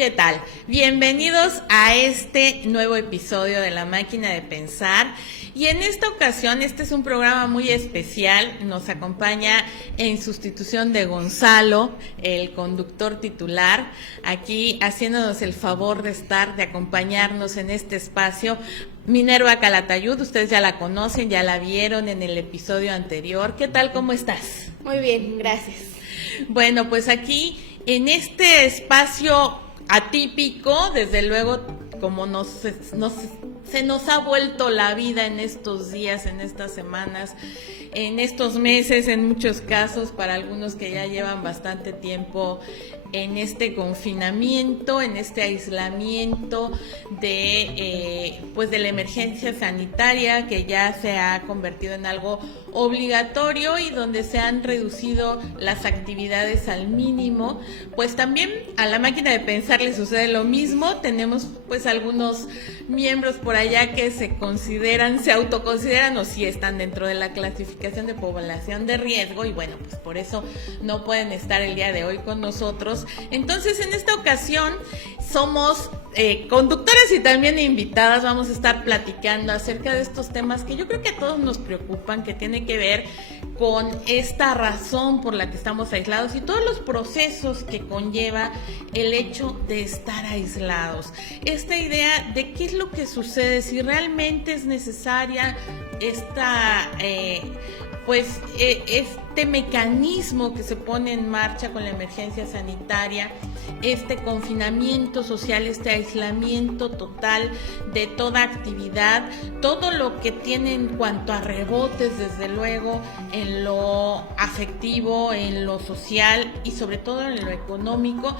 ¿Qué tal? Bienvenidos a este nuevo episodio de La Máquina de Pensar. Y en esta ocasión, este es un programa muy especial. Nos acompaña en sustitución de Gonzalo, el conductor titular, aquí haciéndonos el favor de acompañarnos en este espacio. Minerva Calatayud, ustedes ya la conocen, ya la vieron en el episodio anterior. ¿Qué tal? ¿Cómo estás? Muy bien, gracias. Bueno, pues aquí en este espacio atípico, desde luego, como se nos ha vuelto la vida en estos días, en estas semanas, en estos meses, en muchos casos, para algunos que ya llevan bastante tiempo en este confinamiento, en este aislamiento de la emergencia sanitaria, que ya se ha convertido en algo obligatorio y donde se han reducido las actividades al mínimo. Pues también a La Máquina de Pensar le sucede lo mismo. Tenemos pues algunos miembros por allá que se autoconsideran o sí están dentro de la clasificación de población de riesgo, y bueno, pues por eso no pueden estar el día de hoy con nosotros. Entonces, en esta ocasión somos conductoras y también invitadas. Vamos a estar platicando acerca de estos temas que yo creo que a todos nos preocupan, que tiene que ver con esta razón por la que estamos aislados y todos los procesos que conlleva el hecho de estar aislados. Esta idea de qué es lo que sucede, si realmente es necesaria esta este mecanismo que se pone en marcha con la emergencia sanitaria, este confinamiento social, este aislamiento total de toda actividad, todo lo que tiene en cuanto a rebotes, desde luego, en lo afectivo, en lo social y sobre todo en lo económico,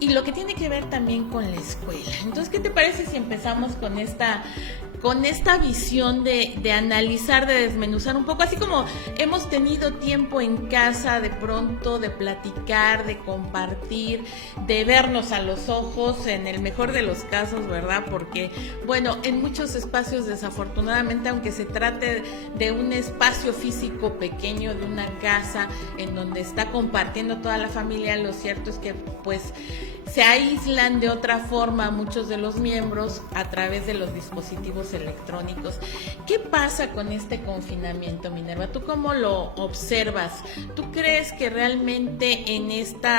y lo que tiene que ver también con la escuela. Entonces, ¿qué te parece si empezamos con esta visión de analizar, de desmenuzar un poco, así como hemos tenido tiempo en casa de pronto de platicar, de compartir, de vernos a los ojos, en el mejor de los casos, ¿verdad? Porque, bueno, en muchos espacios, desafortunadamente, aunque se trate de un espacio físico pequeño, de una casa en donde está compartiendo toda la familia, lo cierto es que, pues, se aíslan de otra forma muchos de los miembros a través de los dispositivos electrónicos. ¿Qué pasa con este confinamiento, Minerva? ¿Tú cómo lo observas? ¿Tú crees que realmente en este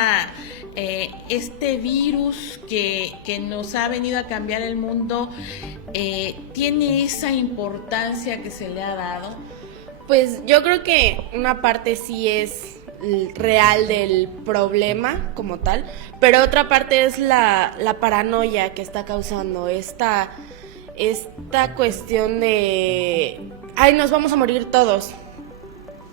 virus que nos ha venido a cambiar el mundo tiene esa importancia que se le ha dado? Pues yo creo que una parte sí es real del problema como tal, pero otra parte es la paranoia que está causando esta cuestión de nos vamos a morir todos,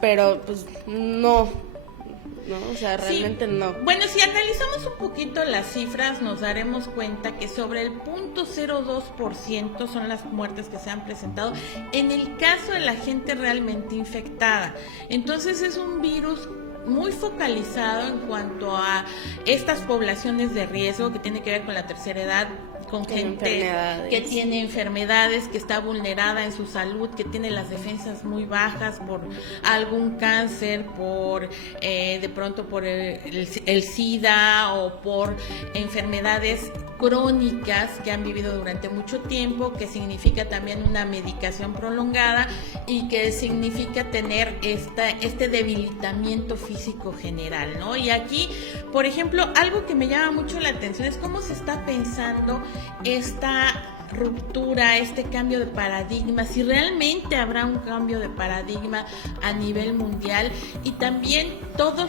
pero pues no, o sea, realmente sí. No. Bueno, si analizamos un poquito las cifras, nos daremos cuenta que sobre el 0.02% son las muertes que se han presentado en el caso de la gente realmente infectada. Entonces es un virus muy focalizado en cuanto a estas poblaciones de riesgo que tiene que ver con la tercera edad, con gente que tiene enfermedades, que está vulnerada en su salud, que tiene las defensas muy bajas por algún cáncer, por de pronto por el SIDA o por enfermedades crónicas que han vivido durante mucho tiempo, que significa también una medicación prolongada y que significa tener este debilitamiento físico general, ¿no? Y aquí, por ejemplo, algo que me llama mucho la atención es cómo se está pensando esta ruptura, este cambio de paradigma, si realmente habrá un cambio de paradigma a nivel mundial, y también todo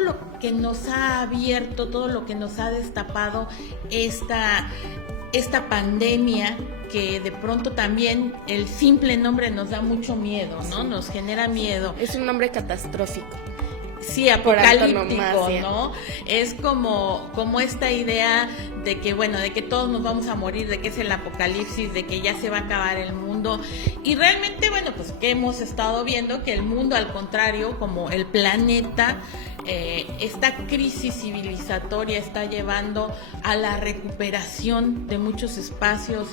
lo que nos ha abierto, todo lo que nos ha destapado esta pandemia, que de pronto también el simple nombre nos da mucho miedo, ¿no? Sí. Nos genera miedo. Es un nombre catastrófico. Sí, apocalíptico, ¿no? Es como esta idea de que, bueno, de que todos nos vamos a morir, de que es el apocalipsis, de que ya se va a acabar el mundo. Y realmente, bueno, pues que hemos estado viendo que el mundo, al contrario, como el planeta, esta crisis civilizatoria está llevando a la recuperación de muchos espacios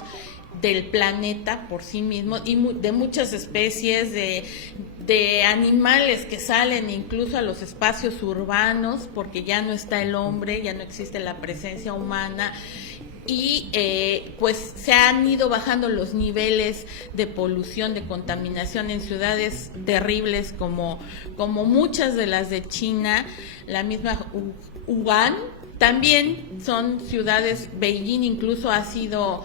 del planeta por sí mismo y de muchas especies de animales que salen incluso a los espacios urbanos porque ya no está el hombre, ya no existe la presencia humana y pues se han ido bajando los niveles de polución, de contaminación en ciudades terribles como muchas de las de China, la misma Wuhan. También son ciudades, Beijing incluso ha sido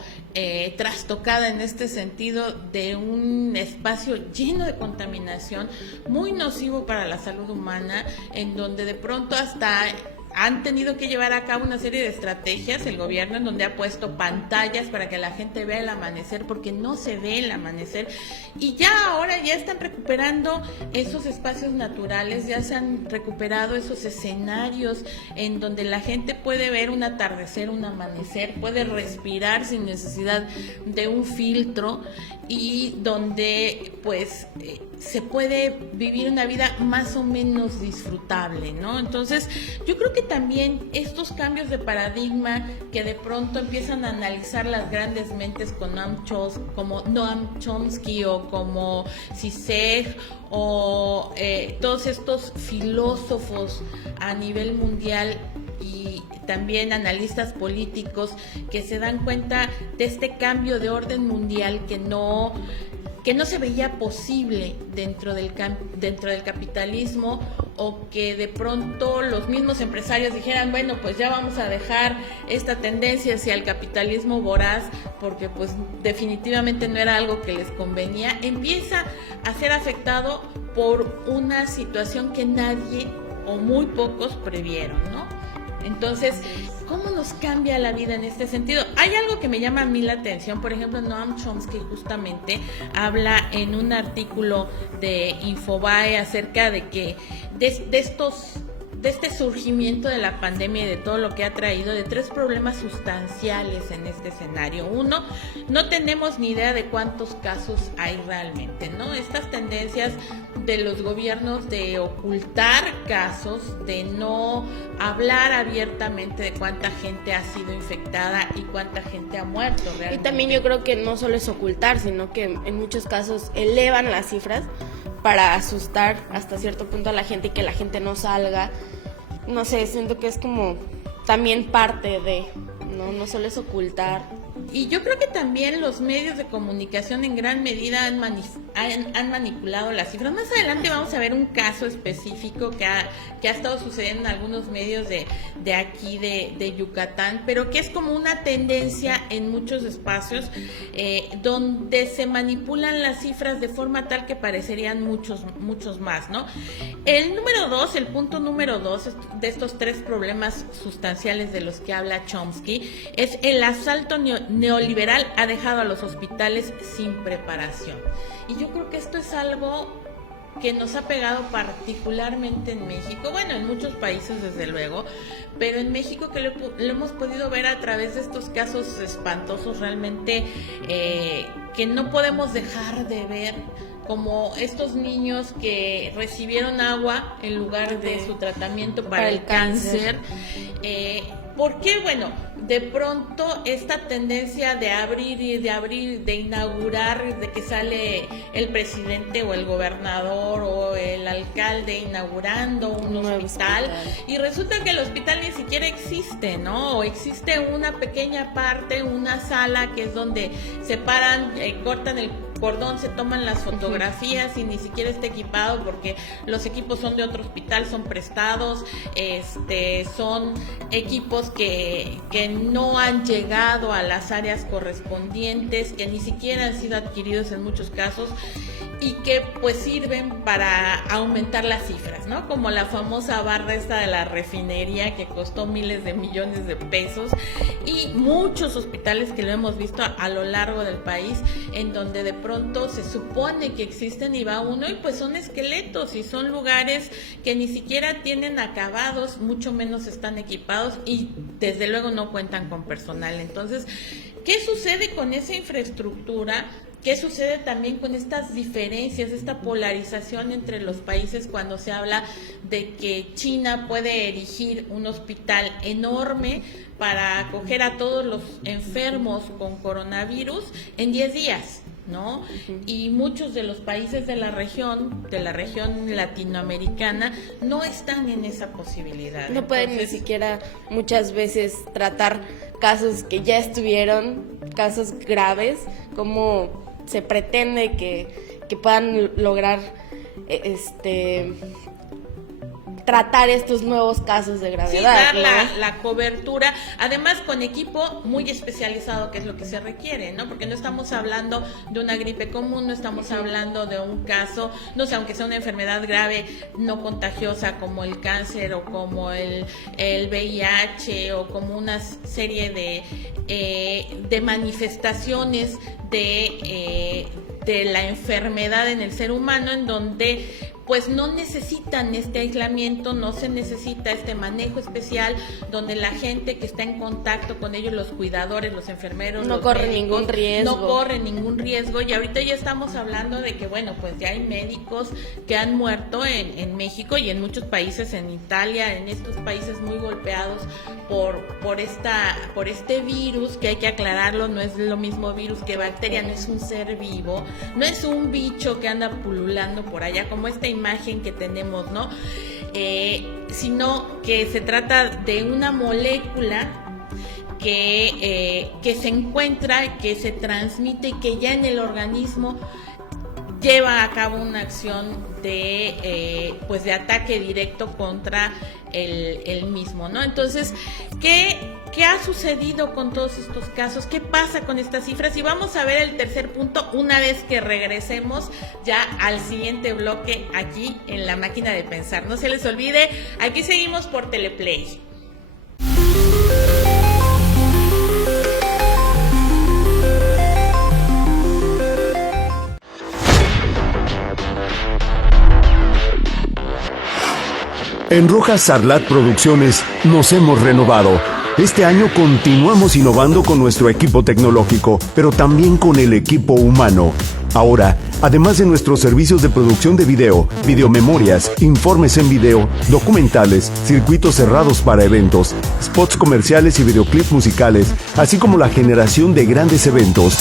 trastocada en este sentido de un espacio lleno de contaminación, muy nocivo para la salud humana, en donde de pronto hasta han tenido que llevar a cabo una serie de estrategias el gobierno en donde ha puesto pantallas para que la gente vea el amanecer porque no se ve el amanecer y ya ahora ya están recuperando esos espacios naturales, ya se han recuperado esos escenarios en donde la gente puede ver un atardecer, un amanecer, puede respirar sin necesidad de un filtro y donde pues se puede vivir una vida más o menos disfrutable, ¿no? Entonces yo creo que también estos cambios de paradigma que de pronto empiezan a analizar las grandes mentes como Noam Chomsky o como Zizek o todos estos filósofos a nivel mundial y también analistas políticos que se dan cuenta de este cambio de orden mundial que no se veía posible dentro del capitalismo o que de pronto los mismos empresarios dijeran, bueno, pues ya vamos a dejar esta tendencia hacia el capitalismo voraz porque pues definitivamente no era algo que les convenía, empieza a ser afectado por una situación que nadie o muy pocos previeron, ¿no? Entonces, ¿cómo nos cambia la vida en este sentido? Hay algo que me llama a mí la atención, por ejemplo, Noam Chomsky justamente habla en un artículo de Infobae acerca de que de este surgimiento de la pandemia y de todo lo que ha traído, de tres problemas sustanciales en este escenario. Uno, no tenemos ni idea de cuántos casos hay realmente, ¿no? Estas tendencias de los gobiernos de ocultar casos, de no hablar abiertamente de cuánta gente ha sido infectada y cuánta gente ha muerto realmente. Y también yo creo que no solo es ocultar, sino que en muchos casos elevan las cifras para asustar hasta cierto punto a la gente y que la gente no salga. No sé, siento que es como también parte de, no solo es ocultar. Y yo creo que también los medios de comunicación en gran medida han manipulado las cifras. Más adelante vamos a ver un caso específico que ha estado sucediendo en algunos medios de aquí, de Yucatán, pero que es como una tendencia en muchos espacios donde se manipulan las cifras de forma tal que parecerían muchos más, ¿no? El punto número dos de estos tres problemas sustanciales de los que habla Chomsky es el asalto neoliberal ha dejado a los hospitales sin preparación. Y yo creo que esto es algo que nos ha pegado particularmente en México, bueno, en muchos países desde luego, pero en México que lo hemos podido ver a través de estos casos espantosos realmente que no podemos dejar de ver, como estos niños que recibieron agua en lugar de su tratamiento para el cáncer. ¿Por qué? Bueno, de pronto esta tendencia de abrir, de inaugurar, de que sale el presidente o el gobernador o el alcalde inaugurando un hospital y resulta que el hospital ni siquiera existe, ¿no? O existe una pequeña parte, una sala que es donde se paran, cortan el cordón, se toman las fotografías y ni siquiera está equipado porque los equipos son de otro hospital, son prestados, son equipos que no han llegado a las áreas correspondientes, que ni siquiera han sido adquiridos en muchos casos y que pues sirven para aumentar las cifras, ¿no? Como la famosa barra esta de la refinería que costó miles de millones de pesos y muchos hospitales que lo hemos visto a lo largo del país en donde de pronto se supone que existen y va uno y pues son esqueletos y son lugares que ni siquiera tienen acabados, mucho menos están equipados y desde luego no cuentan con personal. Entonces, ¿qué sucede con esa infraestructura ¿qué sucede también con estas diferencias, esta polarización entre los países cuando se habla de que China puede erigir un hospital enorme para acoger a todos los enfermos con coronavirus en 10 días? ¿No? Y muchos de los países de la región latinoamericana, no están en esa posibilidad. No pueden ni siquiera muchas veces tratar casos que ya estuvieron, casos graves, como se pretende que puedan lograr tratar estos nuevos casos de gravedad. Sí, dar la cobertura, además con equipo muy especializado, que es lo que se requiere, ¿no? Porque no estamos hablando de una gripe común, no estamos hablando de un caso, no sé, aunque sea una enfermedad grave, no contagiosa como el cáncer o como el VIH o como una serie de manifestaciones de la enfermedad en el ser humano, en donde pues no necesitan este aislamiento, no se necesita este manejo especial, donde la gente que está en contacto con ellos, los cuidadores, los enfermeros, no corren ningún riesgo. No corren ningún riesgo, y ahorita ya estamos hablando de que, bueno, pues ya hay médicos que han muerto en México y en muchos países, en Italia, en estos países muy golpeados por este virus, que hay que aclararlo, no es lo mismo virus que bacteria, no es un ser vivo, no es un bicho que anda pululando por allá, como esta imagen que tenemos, ¿no? Sino que se trata de una molécula que se encuentra, que se transmite y que ya en el organismo lleva a cabo una acción de ataque directo contra el mismo, ¿no? Entonces, ¿qué ha sucedido con todos estos casos? ¿Qué pasa con estas cifras? Y vamos a ver el tercer punto una vez que regresemos ya al siguiente bloque aquí en La Máquina de Pensar. No se les olvide, aquí seguimos por Teleplay. En Rojas Sarlat Producciones nos hemos renovado. Este año continuamos innovando con nuestro equipo tecnológico, pero también con el equipo humano. Ahora, además de nuestros servicios de producción de video, videomemorias, informes en video, documentales, circuitos cerrados para eventos, spots comerciales y videoclips musicales, así como la generación de grandes eventos.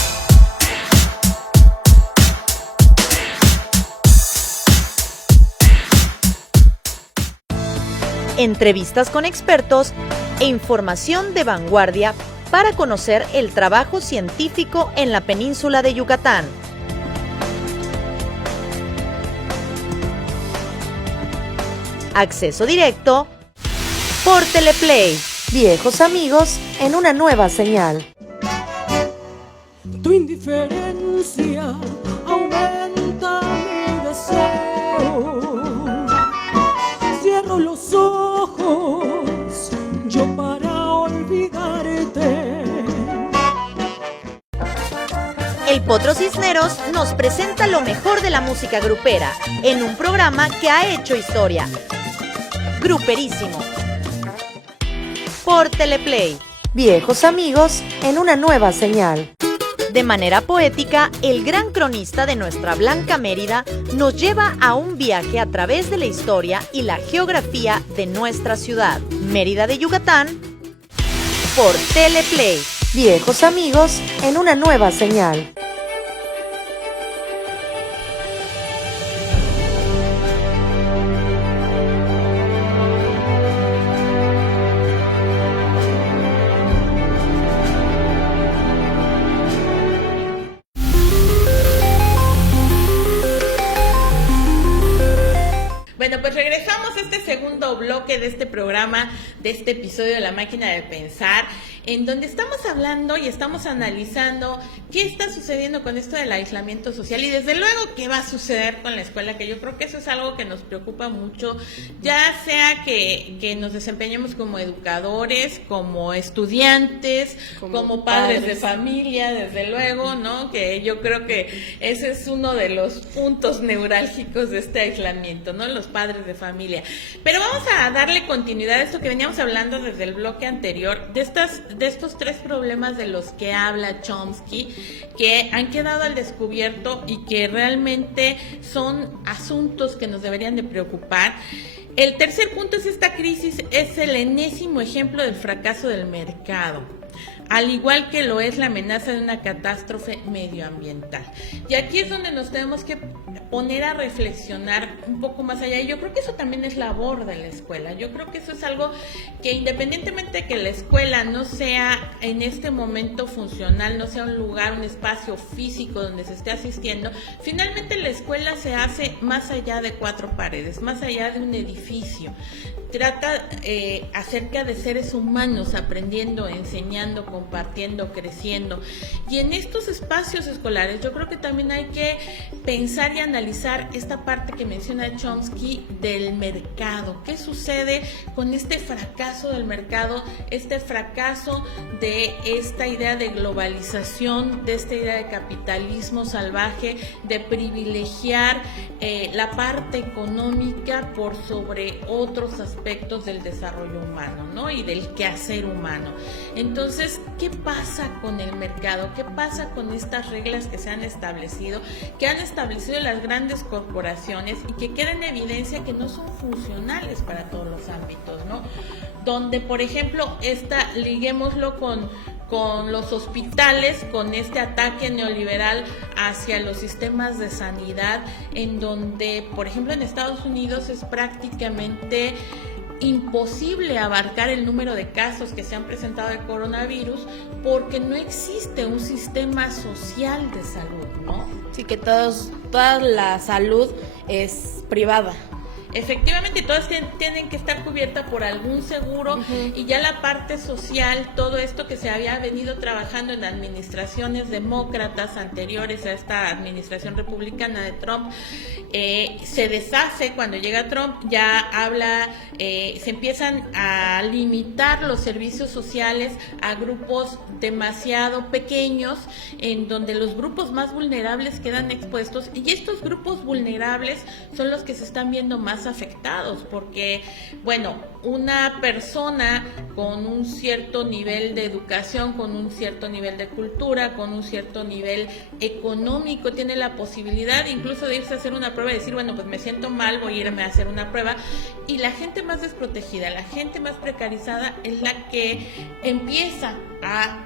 Entrevistas con expertos e información de vanguardia para conocer el trabajo científico en la península de Yucatán. Acceso directo por Teleplay. Viejos amigos en una nueva señal. Tu indiferencia aumenta mi deseo. Cierro los ojos yo para olvidarte. El Potro Cisneros nos presenta lo mejor de la música grupera en un programa que ha hecho historia. Gruperísimo. Por Teleplay. Viejos amigos en una nueva señal. De manera poética, el gran cronista de nuestra Blanca Mérida nos lleva a un viaje a través de la historia y la geografía de nuestra ciudad, Mérida de Yucatán, por Teleplay. Viejos amigos en una nueva señal. Bueno, pues regresamos a este segundo bloque de este programa, de este episodio de La Máquina de Pensar, en donde estamos hablando y estamos analizando qué está sucediendo con esto del aislamiento social y desde luego qué va a suceder con la escuela, que yo creo que eso es algo que nos preocupa mucho, ya sea que nos desempeñemos como educadores, como estudiantes, como padres de familia, desde luego, ¿no? Que yo creo que ese es uno de los puntos neurálgicos de este aislamiento, ¿no? Los padres de familia. Pero vamos a darle continuidad a esto que veníamos hablando desde el bloque anterior, de de estos tres problemas de los que habla Chomsky, que han quedado al descubierto y que realmente son asuntos que nos deberían de preocupar. El tercer punto es esta crisis, es el enésimo ejemplo del fracaso del mercado, al igual que lo es la amenaza de una catástrofe medioambiental. Y aquí es donde nos tenemos que poner a reflexionar un poco más allá, y yo creo que eso también es labor de la escuela. Yo creo que eso es algo que, independientemente de que la escuela no sea en este momento funcional, no sea un lugar, un espacio físico donde se esté asistiendo, finalmente la escuela se hace más allá de cuatro paredes, más allá de un edificio. Trata acerca de seres humanos aprendiendo, enseñando, compartiendo, creciendo. Y en estos espacios escolares yo creo que también hay que pensar y analizar esta parte que menciona Chomsky del mercado. ¿Qué sucede con este fracaso del mercado, este fracaso de esta idea de globalización, de esta idea de capitalismo salvaje, de privilegiar la parte económica por sobre otros aspectos del desarrollo humano, ¿no? Y del quehacer humano? Entonces, ¿qué pasa con el mercado? ¿Qué pasa con estas reglas que se han establecido, que han establecido las grandes corporaciones y que queda en evidencia que no son funcionales para todos los ámbitos, ¿no? Donde, por ejemplo, liguémoslo con los hospitales, con este ataque neoliberal hacia los sistemas de sanidad, en donde, por ejemplo, en Estados Unidos es prácticamente imposible abarcar el número de casos que se han presentado de coronavirus porque no existe un sistema social de salud, ¿no? Sí, que toda la salud es privada. Efectivamente, todas tienen que estar cubiertas por algún seguro, y ya la parte social, todo esto que se había venido trabajando en administraciones demócratas anteriores a esta administración republicana de Trump, se deshace cuando llega Trump. Ya habla, se empiezan a limitar los servicios sociales a grupos demasiado pequeños, en donde los grupos más vulnerables quedan expuestos, y estos grupos vulnerables son los que se están viendo más afectados, porque, bueno, una persona con un cierto nivel de educación, con un cierto nivel de cultura, con un cierto nivel económico, tiene la posibilidad incluso de irse a hacer una prueba y decir, bueno, pues me siento mal, voy a irme a hacer una prueba. Y la gente más desprotegida, la gente más precarizada es la que empieza a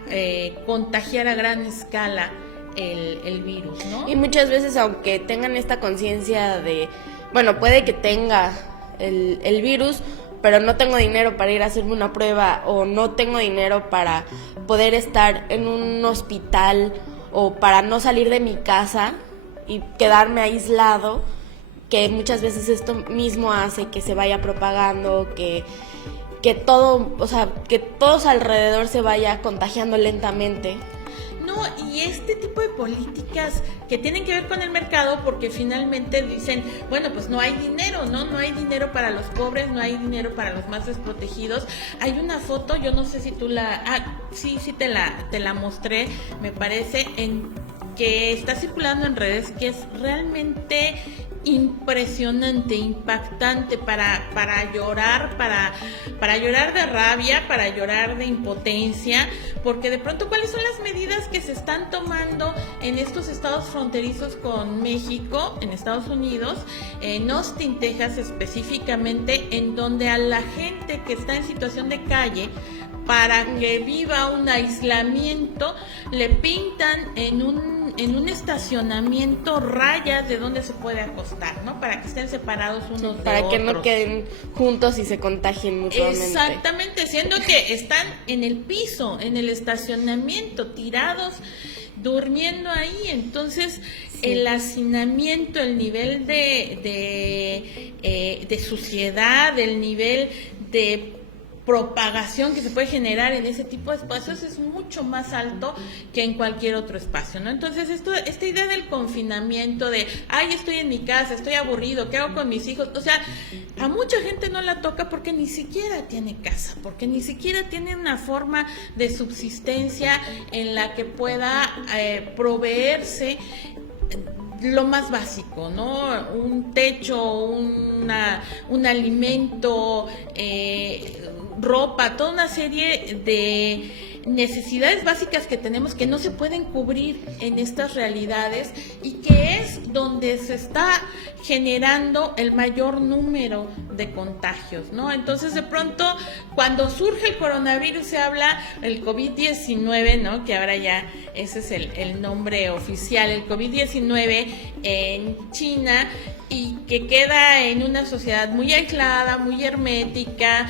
contagiar a gran escala el virus, ¿no? Y muchas veces, aunque tengan esta conciencia de, bueno, puede que tenga el virus, pero no tengo dinero para ir a hacerme una prueba, o no tengo dinero para poder estar en un hospital, o para no salir de mi casa y quedarme aislado, que muchas veces esto mismo hace que se vaya propagando, que todo, o sea, que todos alrededor se vaya contagiando lentamente. No, y este tipo de políticas que tienen que ver con el mercado, porque finalmente dicen, bueno, pues no hay dinero, ¿no? No hay dinero para los pobres, no hay dinero para los más desprotegidos. Hay una foto, yo no sé si tú sí te la mostré, me parece, que está circulando en redes, que es realmente impresionante, impactante, para llorar, para llorar de rabia, para llorar de impotencia, porque de pronto, ¿cuáles son las medidas que se están tomando en estos estados fronterizos con México, en Estados Unidos, en Austin, Texas específicamente, en donde a la gente que está en situación de calle, para que viva un aislamiento, le pintan en un estacionamiento rayas de donde se puede acostar, ¿no? Para que estén separados unos de otros. Para que no queden juntos y se contagien mutuamente. Exactamente, siendo que están en el piso, en el estacionamiento, tirados, durmiendo ahí. Entonces, sí, el hacinamiento, el nivel de suciedad, el nivel de propagación que se puede generar en ese tipo de espacios es mucho más alto que en cualquier otro espacio, ¿no? Entonces, esta idea del confinamiento, de, ay, estoy en mi casa, estoy aburrido, ¿qué hago con mis hijos? O sea, a mucha gente no la toca porque ni siquiera tiene casa, porque ni siquiera tiene una forma de subsistencia en la que pueda proveerse lo más básico, ¿no? Un techo, un alimento, ropa, toda una serie de necesidades básicas que tenemos que no se pueden cubrir en estas realidades y que es donde se está generando el mayor número de contagios, ¿no? Entonces, de pronto, cuando surge el coronavirus, se habla el COVID-19, ¿no? Que ahora ya ese es el nombre oficial, el COVID-19 en China, y que queda en una sociedad muy aislada, muy hermética,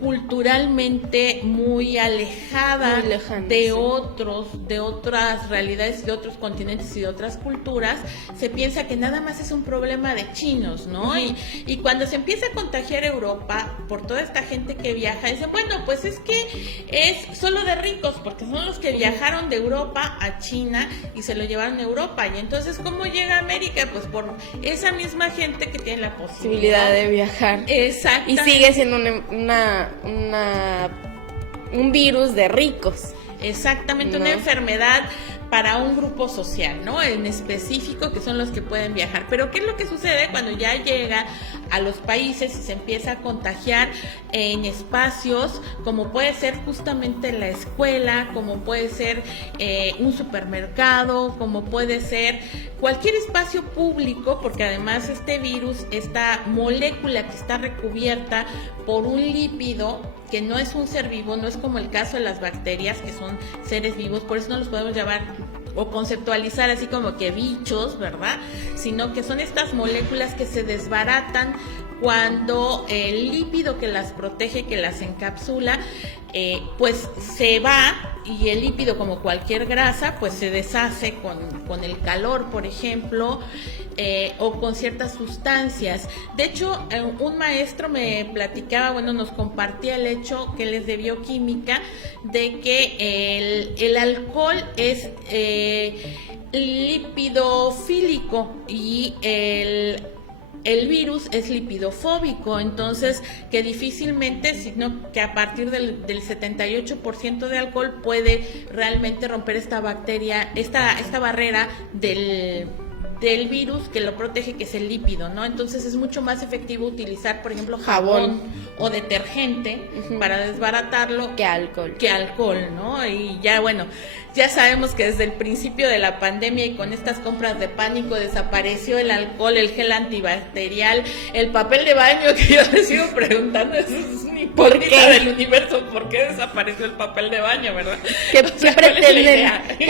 culturalmente muy alejada de otras realidades, de otros continentes y de otras culturas. Se piensa que nada más es un problema de chinos, ¿no? Y cuando se empieza a contagiar Europa por toda esta gente que viaja, dicen, bueno, pues es que es solo de ricos, porque son los que viajaron de Europa a China y se lo llevaron a Europa. Y entonces, ¿cómo llega a América? Pues por esa misma gente que tiene la posibilidad de viajar. Exacto. Y sigue siendo un virus de ricos. Exactamente, una enfermedad para un grupo social, ¿no? En específico, que son los que pueden viajar. Pero ¿qué es lo que sucede cuando ya llega a los países y se empieza a contagiar en espacios como puede ser justamente la escuela, como puede ser un supermercado, como puede ser cualquier espacio público? Porque además este virus, esta molécula que está recubierta por un lípido que no es un ser vivo, no es como el caso de las bacterias, que son seres vivos, por eso no los podemos llamar o conceptualizar así como que bichos, ¿verdad? Sino que son estas moléculas que se desbaratan cuando el lípido que las protege, que las encapsula, pues se va, y el lípido, como cualquier grasa, pues se deshace con el calor, por ejemplo, o con ciertas sustancias. De hecho, un maestro me platicaba, nos compartía el hecho que él es de bioquímica, de que el alcohol es lipidofílico y el virus es lipidofóbico, entonces que difícilmente, sino que a partir del 78% de alcohol puede realmente romper esta bacteria, esta barrera del virus que lo protege, que es el lípido, ¿no? Entonces es mucho más efectivo utilizar, por ejemplo, jabón o detergente para desbaratarlo que alcohol, ¿no? Y ya sabemos que desde el principio de la pandemia y con estas compras de pánico desapareció el alcohol, el gel antibacterial, el papel de baño, que yo les sigo preguntando, eso es una incógnita del universo, ¿por qué desapareció el papel de baño, verdad? ¿Qué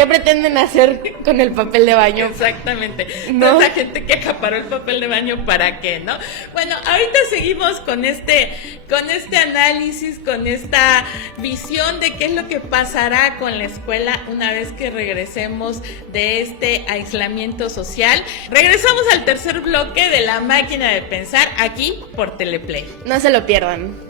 pretenden hacer con el papel de baño? Exactamente. ¿No? Tanta gente que acaparó el papel de baño, ¿para qué, no? Bueno, ahorita seguimos con este análisis, con esta visión de qué es lo que pasará con la escuela una vez que regresemos de este aislamiento social. Regresamos al tercer bloque de La Máquina de Pensar, aquí por Teleplay. No se lo pierdan.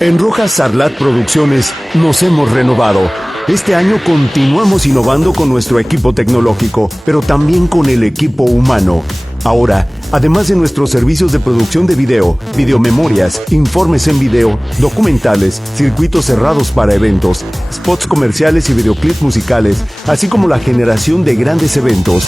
En Rojas Sarlat Producciones nos hemos renovado. Este año continuamos innovando con nuestro equipo tecnológico, pero también con el equipo humano. Ahora, además de nuestros servicios de producción de video, videomemorias, informes en video, documentales, circuitos cerrados para eventos, spots comerciales y videoclips musicales, así como la generación de grandes eventos.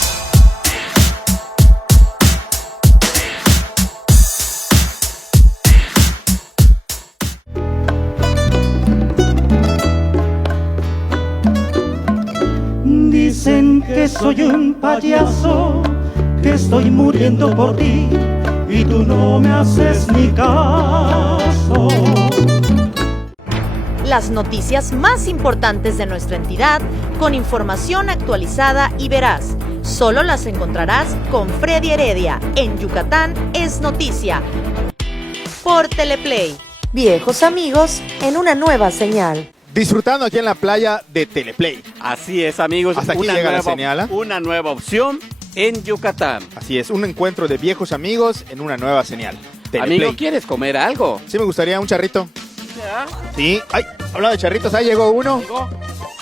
Dicen que soy un payaso, que estoy muriendo por ti y tú no me haces ni caso. Las noticias más importantes de nuestra entidad, con información actualizada y veraz. Solo las encontrarás con Freddy Heredia. En Yucatán es noticia. Por Teleplay. Viejos amigos en una nueva señal. Disfrutando aquí en la playa de Teleplay. Así es, amigos. Hasta aquí llega la señal. Una nueva opción en Yucatán. Así es, un encuentro de viejos amigos en una nueva señal. Teleplay. Amigo, ¿quieres comer algo? Sí, me gustaría un charrito. ¿Ya? Sí. Ay, hablando de charritos, ahí llegó uno.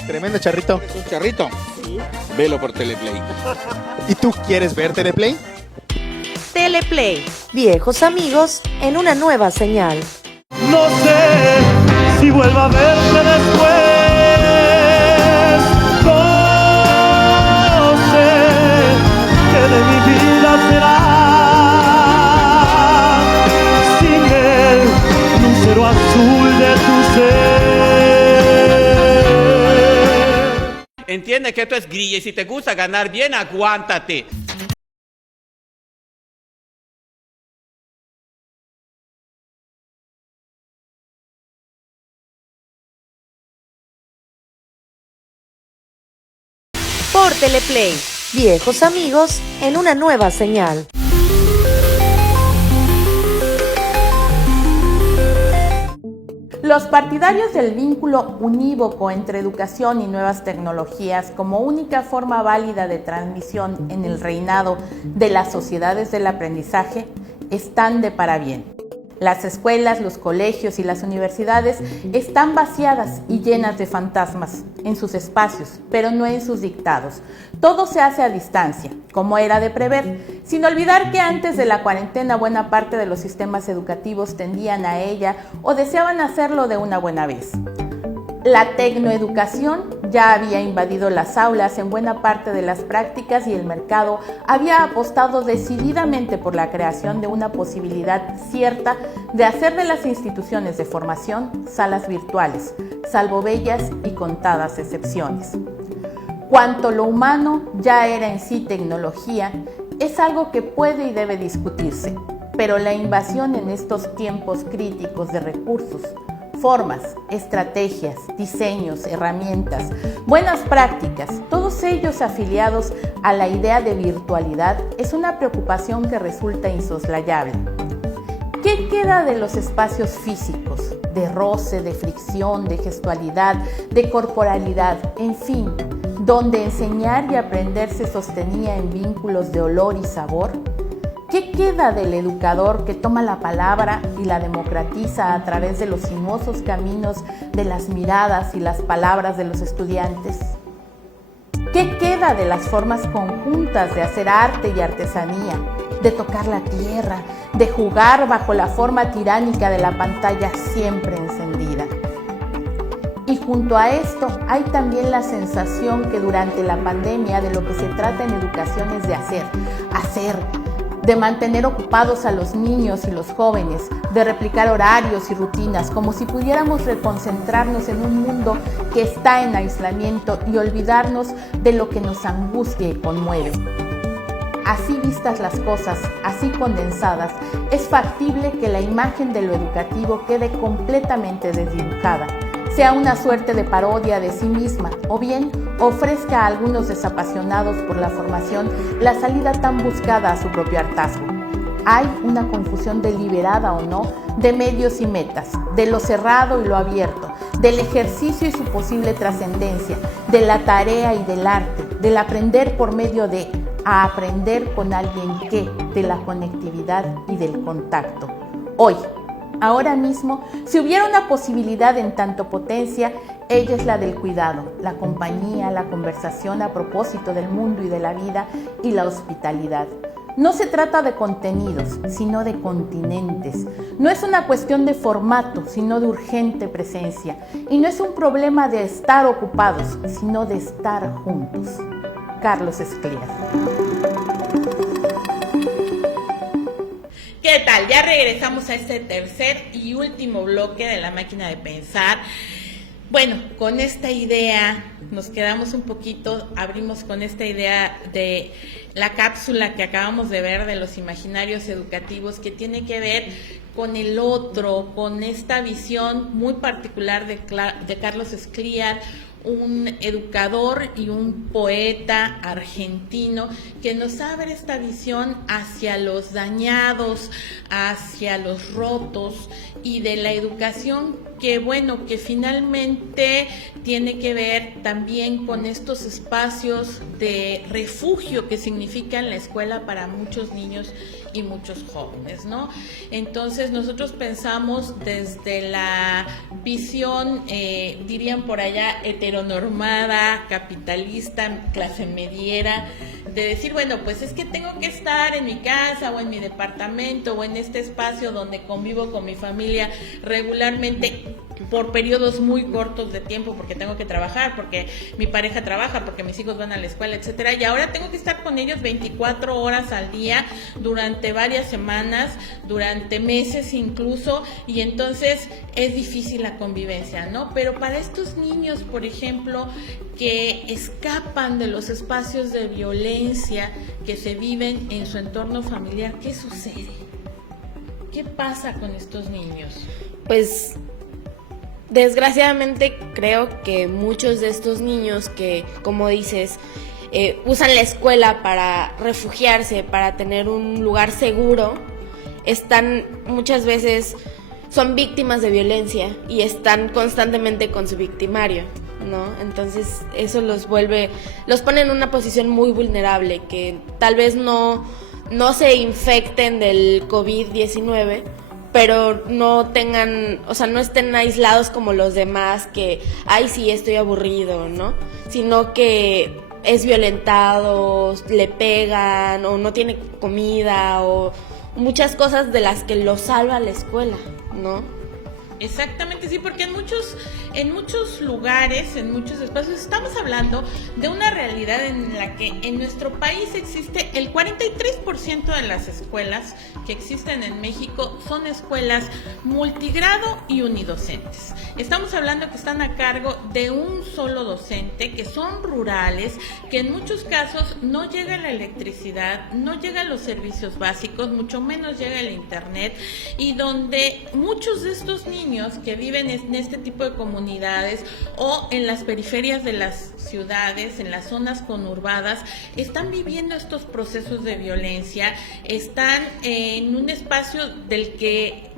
Tremendo charrito. ¿Es un charrito? Sí. Velo por Teleplay. ¿Y tú quieres ver Teleplay? Teleplay. Viejos amigos en una nueva señal. No sé si vuelva a verte después. mi vida será sin el lucero azul de tu ser. Entiende que esto es grilla y si te gusta ganar bien, aguántate. Por Teleplay, viejos amigos en una nueva señal. Los partidarios del vínculo unívoco entre educación y nuevas tecnologías como única forma válida de transmisión en el reinado de las sociedades del aprendizaje están de parabién. Las escuelas, los colegios y las universidades están vaciadas y llenas de fantasmas en sus espacios, pero no en sus dictados. Todo se hace a distancia, como era de prever, sin olvidar que antes de la cuarentena buena parte de los sistemas educativos tendían a ella o deseaban hacerlo de una buena vez. La tecnoeducación ya había invadido las aulas en buena parte de las prácticas y el mercado había apostado decididamente por la creación de una posibilidad cierta de hacer de las instituciones de formación salas virtuales, salvo bellas y contadas excepciones. Cuanto lo humano ya era en sí tecnología, es algo que puede y debe discutirse, pero la invasión en estos tiempos críticos de recursos, formas, estrategias, diseños, herramientas, buenas prácticas, todos ellos afiliados a la idea de virtualidad, es una preocupación que resulta insoslayable. ¿Qué queda de los espacios físicos? De roce, de fricción, de gestualidad, de corporalidad, en fin, donde enseñar y aprender se sostenía en vínculos de olor y sabor. ¿Qué queda del educador que toma la palabra y la democratiza a través de los sinuosos caminos de las miradas y las palabras de los estudiantes? ¿Qué queda de las formas conjuntas de hacer arte y artesanía, de tocar la tierra, de jugar bajo la forma tiránica de la pantalla siempre encendida? Y junto a esto hay también la sensación que durante la pandemia de lo que se trata en educación es de hacer, de mantener ocupados a los niños y los jóvenes, de replicar horarios y rutinas, como si pudiéramos reconcentrarnos en un mundo que está en aislamiento y olvidarnos de lo que nos angustia y conmueve. Así vistas las cosas, así condensadas, es factible que la imagen de lo educativo quede completamente desdibujada, sea una suerte de parodia de sí misma, o bien ofrezca a algunos desapasionados por la formación la salida tan buscada a su propio hartazgo. Hay una confusión deliberada o no de medios y metas, de lo cerrado y lo abierto, del ejercicio y su posible trascendencia, de la tarea y del arte, del aprender por medio de, a aprender con alguien que, de la conectividad y del contacto. Hoy, ahora mismo, si hubiera una posibilidad en tanto potencia, ella es la del cuidado, la compañía, la conversación a propósito del mundo y de la vida y la hospitalidad. No se trata de contenidos, sino de continentes. No es una cuestión de formato, sino de urgente presencia. Y no es un problema de estar ocupados, sino de estar juntos. Carlos Escliar. ¿Qué tal? Ya regresamos a este tercer y último bloque de La Máquina de Pensar. Bueno, con esta idea nos quedamos un poquito, abrimos con esta idea de la cápsula que acabamos de ver de los imaginarios educativos, que tiene que ver con el otro, con esta visión muy particular de Carlos Escliar, un educador y un poeta argentino que nos abre esta visión hacia los dañados, hacia los rotos y de la educación que, bueno, que finalmente tiene que ver también con estos espacios de refugio que significan la escuela para muchos niños y muchos jóvenes, ¿no? Entonces nosotros pensamos desde la visión, dirían por allá, heteronormada, capitalista, clase mediera, decir, bueno, pues es que tengo que estar en mi casa o en mi departamento o en este espacio donde convivo con mi familia regularmente por periodos muy cortos de tiempo, porque tengo que trabajar, porque mi pareja trabaja, porque mis hijos van a la escuela, etcétera, y ahora tengo que estar con ellos 24 horas al día durante varias semanas, durante meses incluso, y entonces es difícil la convivencia, ¿no? Pero para estos niños, por ejemplo, que escapan de los espacios de violencia que se viven en su entorno familiar, ¿qué sucede? ¿Qué pasa con estos niños? Pues desgraciadamente creo que muchos de estos niños que, como dices, usan la escuela para refugiarse, para tener un lugar seguro, muchas veces son víctimas de violencia y están constantemente con su victimario, ¿no? Entonces eso los pone en una posición muy vulnerable, que tal vez no se infecten del COVID-19, pero no tengan, o sea, no estén aislados como los demás que, ay, sí, estoy aburrido, ¿no? Sino que es violentado, le pegan, o no tiene comida, o muchas cosas de las que lo salva la escuela, ¿no? Exactamente, sí, porque en muchos lugares, en muchos espacios, estamos hablando de una realidad en la que en nuestro país existe el 43% de las escuelas que existen en México son escuelas multigrado y unidocentes. Estamos hablando que están a cargo de un solo docente, que son rurales, que en muchos casos no llega la electricidad, no llegan los servicios básicos, mucho menos llega el internet, y donde muchos de estos niños que viven en este tipo de comunidades o en las periferias de las ciudades, en las zonas conurbadas, están viviendo estos procesos de violencia, están en un espacio del que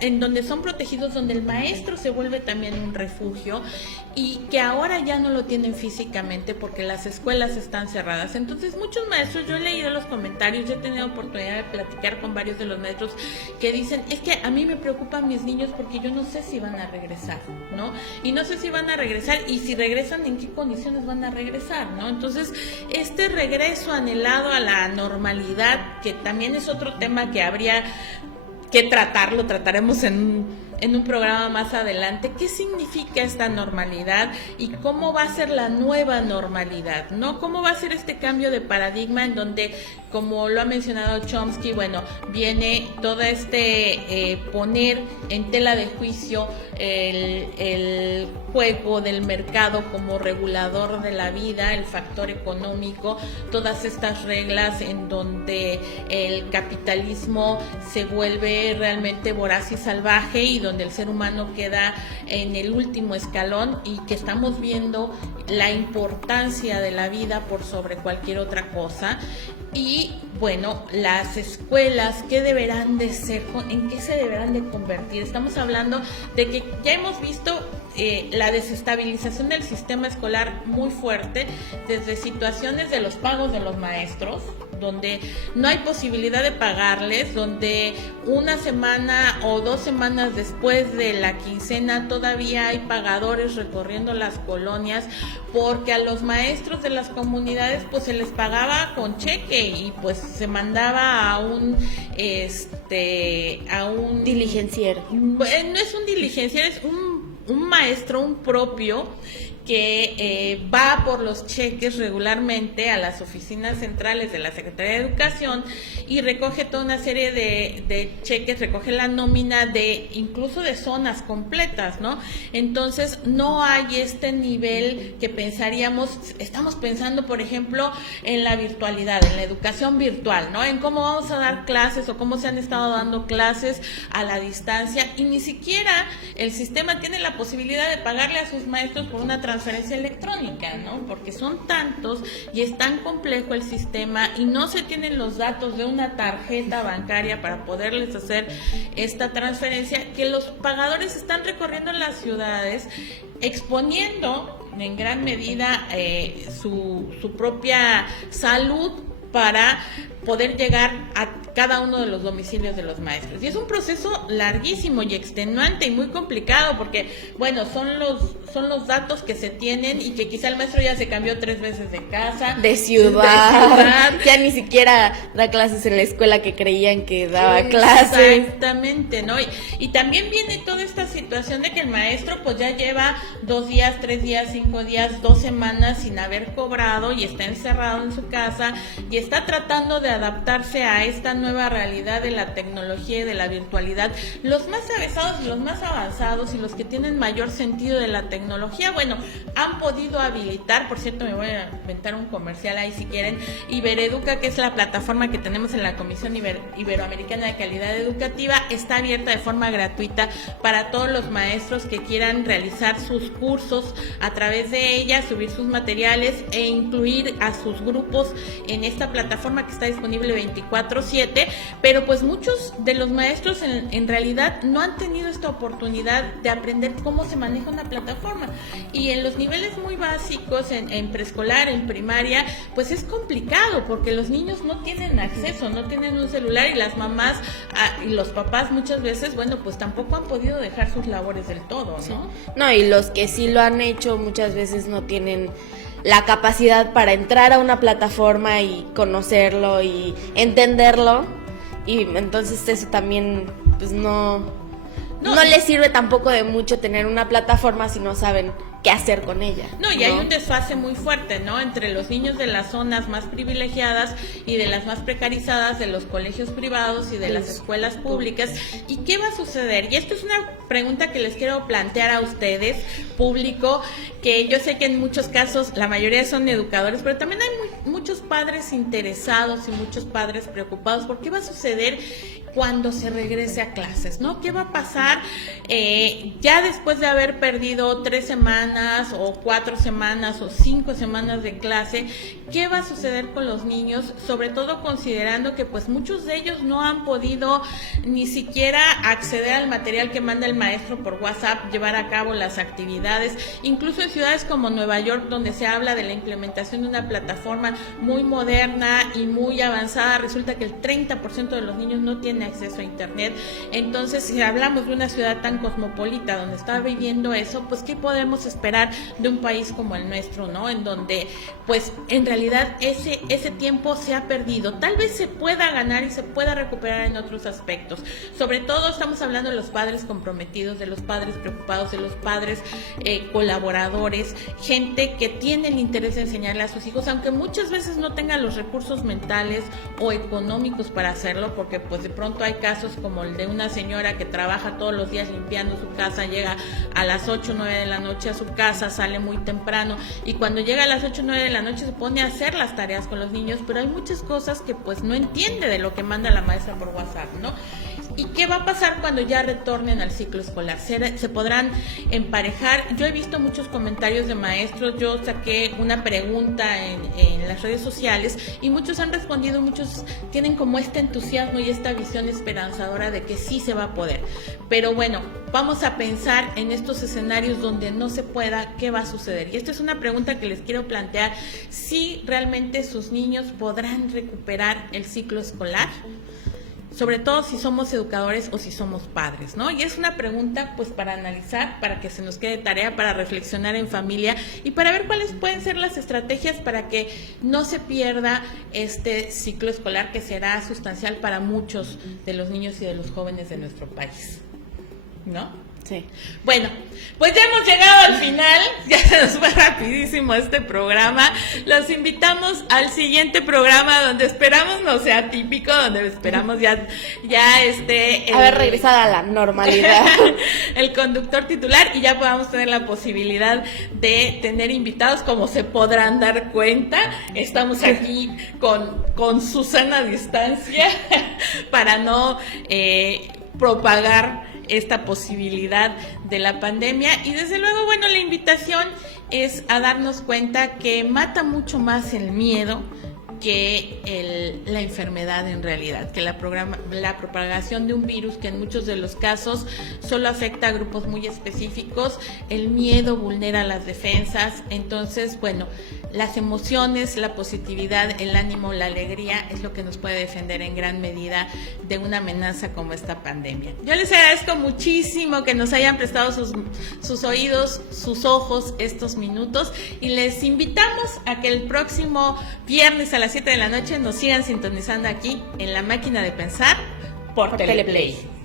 en donde son protegidos, donde el maestro se vuelve también un refugio, y que ahora ya no lo tienen físicamente porque las escuelas están cerradas. Entonces muchos maestros, yo he leído los comentarios, yo he tenido oportunidad de platicar con varios de los maestros que dicen, es que a mí me preocupan mis niños porque yo no sé si van a regresar, ¿no? Y no sé si van a regresar, y si regresan, en qué condiciones van a regresar, ¿no? Entonces este regreso anhelado a la normalidad, que también es otro tema que habría que trataremos en un programa más adelante. ¿Qué significa esta normalidad y cómo va a ser la nueva normalidad, ¿no? ¿Cómo va a ser este cambio de paradigma en donde, como lo ha mencionado Chomsky, bueno, viene todo poner en tela de juicio el juego del mercado como regulador de la vida, el factor económico, todas estas reglas en donde el capitalismo se vuelve realmente voraz y salvaje, y donde el ser humano queda en el último escalón, y que estamos viendo la importancia de la vida por sobre cualquier otra cosa. Y bueno, las escuelas, ¿qué deberán de ser? ¿En qué se deberán de convertir? Estamos hablando de que ya hemos visto la desestabilización del sistema escolar muy fuerte, desde situaciones de los pagos de los maestros, donde no hay posibilidad de pagarles, donde una semana o 2 semanas después de la quincena todavía hay pagadores recorriendo las colonias, porque a los maestros de las comunidades pues se les pagaba con cheque, y pues se mandaba a un diligenciero. No es un diligenciero, es un maestro, un propio, que va por los cheques regularmente a las oficinas centrales de la Secretaría de Educación y recoge toda una serie de cheques, recoge la nómina incluso de zonas completas, ¿no? Entonces no hay este nivel que estamos pensando, por ejemplo, en la virtualidad, en la educación virtual, ¿no? En cómo vamos a dar clases o cómo se han estado dando clases a la distancia, y ni siquiera el sistema tiene la posibilidad de pagarle a sus maestros por una transferencia electrónica, ¿no? Porque son tantos y es tan complejo el sistema, y no se tienen los datos de una tarjeta bancaria para poderles hacer esta transferencia, que los pagadores están recorriendo las ciudades exponiendo en gran medida su propia salud para poder llegar a cada uno de los domicilios de los maestros. Y es un proceso larguísimo y extenuante y muy complicado porque, bueno, son los datos que se tienen y que quizá el maestro ya se cambió 3 veces de casa. De ciudad. Ya ni siquiera da clases en la escuela que creían que daba clases. Exactamente, ¿no? Y también viene toda esta situación de que el maestro pues ya lleva 2 días, 3 días, 5 días, 2 semanas sin haber cobrado y está encerrado en su casa y está tratando de adaptarse a esta nueva realidad de la tecnología y de la virtualidad. Los más avesados y los más avanzados y los que tienen mayor sentido de la tecnología, bueno, han podido habilitar, por cierto, me voy a inventar un comercial ahí si quieren, Ibereduca, que es la plataforma que tenemos en la Comisión Iberoamericana de Calidad Educativa, está abierta de forma gratuita para todos los maestros que quieran realizar sus cursos a través de ella, subir sus materiales e incluir a sus grupos en esta plataforma que está disponible 24/7, pero pues muchos de los maestros en realidad no han tenido esta oportunidad de aprender cómo se maneja una plataforma, y en los niveles muy básicos, en preescolar, en primaria, pues es complicado porque los niños no tienen acceso, no tienen un celular, y las mamás y los papás muchas veces, bueno, pues tampoco han podido dejar sus labores del todo, ¿no? Sí. No, y los que sí lo han hecho muchas veces no tienen la capacidad para entrar a una plataforma y conocerlo y entenderlo, y entonces eso también pues no les sirve tampoco de mucho tener una plataforma si no saben qué hacer con ella. No, y hay un desfase muy fuerte, ¿no? Entre los niños de las zonas más privilegiadas y de las más precarizadas, de los colegios privados y de las escuelas públicas. ¿Y qué va a suceder? Y esto es una pregunta que les quiero plantear a ustedes, público, que yo sé que en muchos casos la mayoría son educadores, pero también hay muchos padres interesados y muchos padres preocupados por qué va a suceder cuando se regrese a clases, ¿no? ¿Qué va a pasar ya después de haber perdido 3 semanas o 4 semanas o 5 semanas de clase? ¿Qué va a suceder con los niños? Sobre todo considerando que pues muchos de ellos no han podido ni siquiera acceder al material que manda el maestro por WhatsApp, llevar a cabo las actividades, incluso en ciudades como Nueva York, donde se habla de la implementación de una plataforma muy moderna y muy avanzada, resulta que el 30% de los niños no tiene acceso a internet. Entonces, si hablamos de una ciudad tan cosmopolita donde está viviendo eso, pues ¿qué podemos esperar de un país como el nuestro, ¿no? En donde pues en realidad ese tiempo se ha perdido. Tal vez se pueda ganar y se pueda recuperar en otros aspectos. Sobre todo estamos hablando de los padres comprometidos, de los padres preocupados, de los padres colaboradores, gente que tiene el interés de enseñarle a sus hijos, aunque muchas veces no tengan los recursos mentales o económicos para hacerlo, porque pues de pronto hay casos como el de una señora que trabaja todos los días limpiando su casa, llega a las 8 o 9 de la noche a su casa, sale muy temprano, y cuando llega a las 8 o 9 de la noche se pone a hacer las tareas con los niños, pero hay muchas cosas que pues no entiende de lo que manda la maestra por WhatsApp, ¿no? ¿Y qué va a pasar cuando ya retornen al ciclo escolar? ¿Se podrán emparejar? Yo he visto muchos comentarios de maestros, yo saqué una pregunta en las redes sociales y muchos han respondido, muchos tienen como este entusiasmo y esta visión esperanzadora de que sí se va a poder. Pero bueno, vamos a pensar en estos escenarios donde no se pueda, ¿qué va a suceder? Y esta es una pregunta que les quiero plantear, si realmente sus niños podrán recuperar el ciclo escolar, sobre todo si somos educadores o si somos padres, ¿no? Y es una pregunta pues para analizar, para que se nos quede tarea, para reflexionar en familia y para ver cuáles pueden ser las estrategias para que no se pierda este ciclo escolar que será sustancial para muchos de los niños y de los jóvenes de nuestro país, ¿no? Sí. Bueno, pues ya hemos llegado al final, ya se nos fue rapidísimo este programa. Los invitamos al siguiente programa donde esperamos no sea típico, donde esperamos ya haber regresado a la normalidad. El conductor titular y ya podamos tener la posibilidad de tener invitados, como se podrán dar cuenta. Estamos aquí con Susana a distancia para no propagar esta posibilidad de la pandemia, y desde luego, bueno, la invitación es a darnos cuenta que mata mucho más el miedo que la enfermedad en realidad, que la propagación de un virus que en muchos de los casos solo afecta a grupos muy específicos, el miedo vulnera las defensas. Entonces, bueno, las emociones, la positividad, el ánimo, la alegría es lo que nos puede defender en gran medida de una amenaza como esta pandemia. Yo les agradezco muchísimo que nos hayan prestado sus oídos, sus ojos estos minutos, y les invitamos a que el próximo viernes a las 7 de la noche nos sigan sintonizando aquí en La Máquina de Pensar por Teleplay.